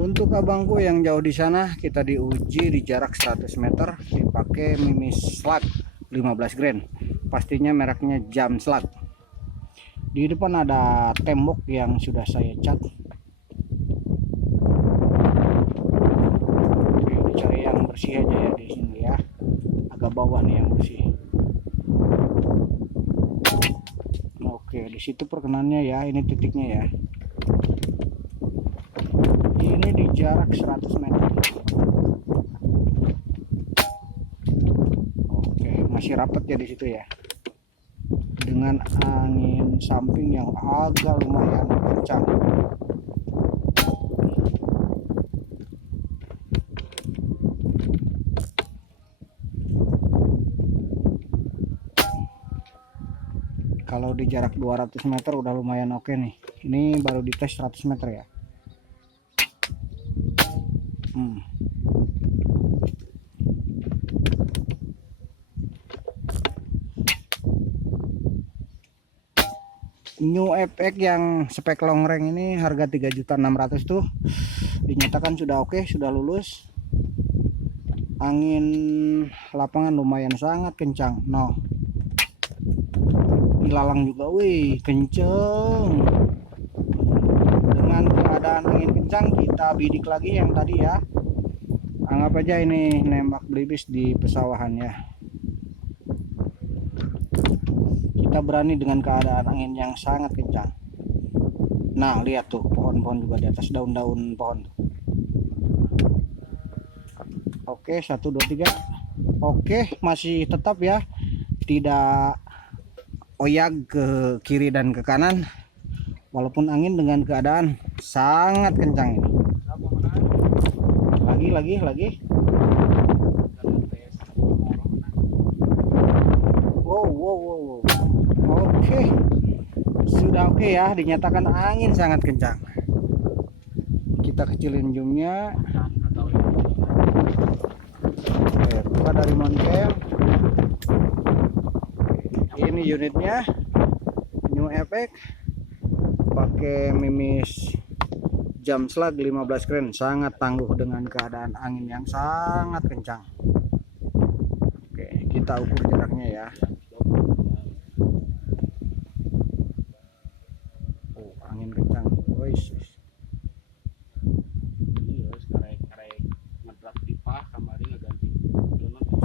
Untuk abangku yang jauh di sana kita diuji di jarak 100 meter dipakai Mimis Slug 15 grain. Pastinya mereknya Jam Slug. Di depan ada tembok yang sudah saya cat. Oke, dicari yang bersih aja ya di sini ya. Agak bawah nih yang bersih. Oke, di situ perkenannya ya, ini titiknya ya. Ini di jarak 100 meter. Oke, masih rapat ya di situ ya. Dengan angin samping yang agak lumayan kencang. Kalau di jarak 200 meter udah lumayan oke nih. Ini baru dites 100 meter ya. New FX yang spek long range ini harga 3.600.000 tuh dinyatakan sudah oke, sudah lulus. Angin lapangan lumayan sangat kencang. No. Ilalang juga, wih, kenceng. Dengan keadaan angin kencang kita bidik lagi yang tadi ya. Anggap aja ini nembak belibis di pesawahan ya. Kita berani dengan keadaan angin yang sangat kencang. Nah, lihat tuh pohon-pohon juga di atas daun-daun pohon. Oke, 1 2 3. Oke, masih tetap ya. Tidak oyag ke kiri dan ke kanan. Walaupun angin dengan keadaan sangat kencang ini. Lagi. Wow. Oke, sudah oke ya, dinyatakan angin sangat kencang. Kita kecilin zoomnya. Oke, buka dari moncel. Ini unitnya New FX pakai Mimis Jam Slug 15 grain, sangat tangguh dengan keadaan angin yang sangat kencang. Oke, kita ukur jaraknya ya. Angin kencang.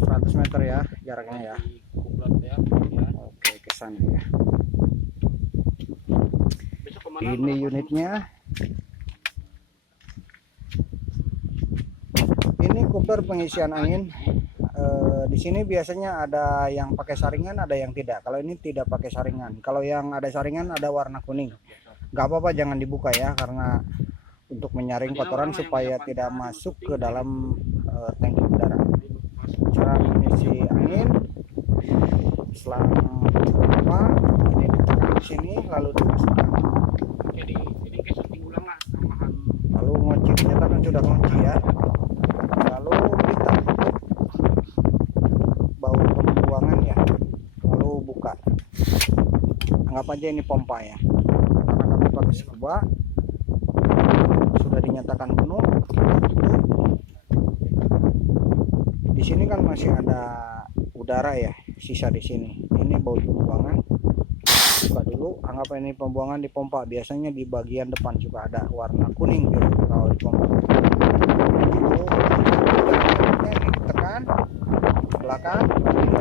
100 meter ya jaraknya ya. Oke, ke sana ya. Ini unitnya. Ini kupler pengisian angin. Di sini biasanya ada yang pakai saringan, ada yang tidak. Kalau ini tidak pakai saringan. Kalau yang ada saringan ada warna kuning. Nggak apa-apa, jangan dibuka ya, karena untuk menyaring kotoran supaya tidak masuk ke dalam tangki udara. Cara mengisi angin, selang apa ini ditekan di sini lalu dimasukkan. Lalu ngunci, dinyatakan sudah ngunci ya. Lalu kita tutup bau pembuangan ya. Lalu buka. Anggap aja ini pompa ya. Karena kami pakai scuba, sudah dinyatakan penuh. Di sini kan masih ada udara ya, sisa di sini. Ini bau pembuangan. Buka dulu, anggap ini pembuangan di pompa. Biasanya di bagian depan juga ada warna kuning gitu kalau di pompa. Ini ditekan ke belakang,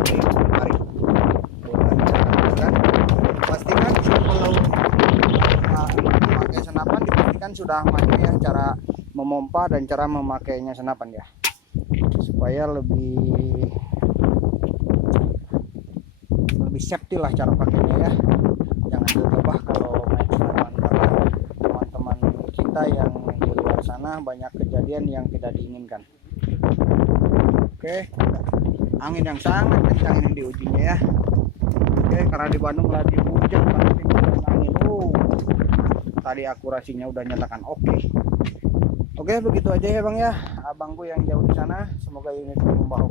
ditarik. Pastikan kalau memakai senapan, dipastikan sudah main ya cara memompa dan cara memakainya senapan ya, supaya lebih safety lah cara pakainya ya. Jangan gegabah kalau main senapan, karena teman-teman kita yang di luar sana banyak kejadian yang tidak diinginkan. Oke, angin yang sangat kencang ini diujinya ya. Oke, karena di Bandung lagi hujan banget angin. Tadi akurasinya udah nyatakan oke. Oke, begitu aja ya Bang ya. Abangku yang jauh di sana, semoga unit membawa.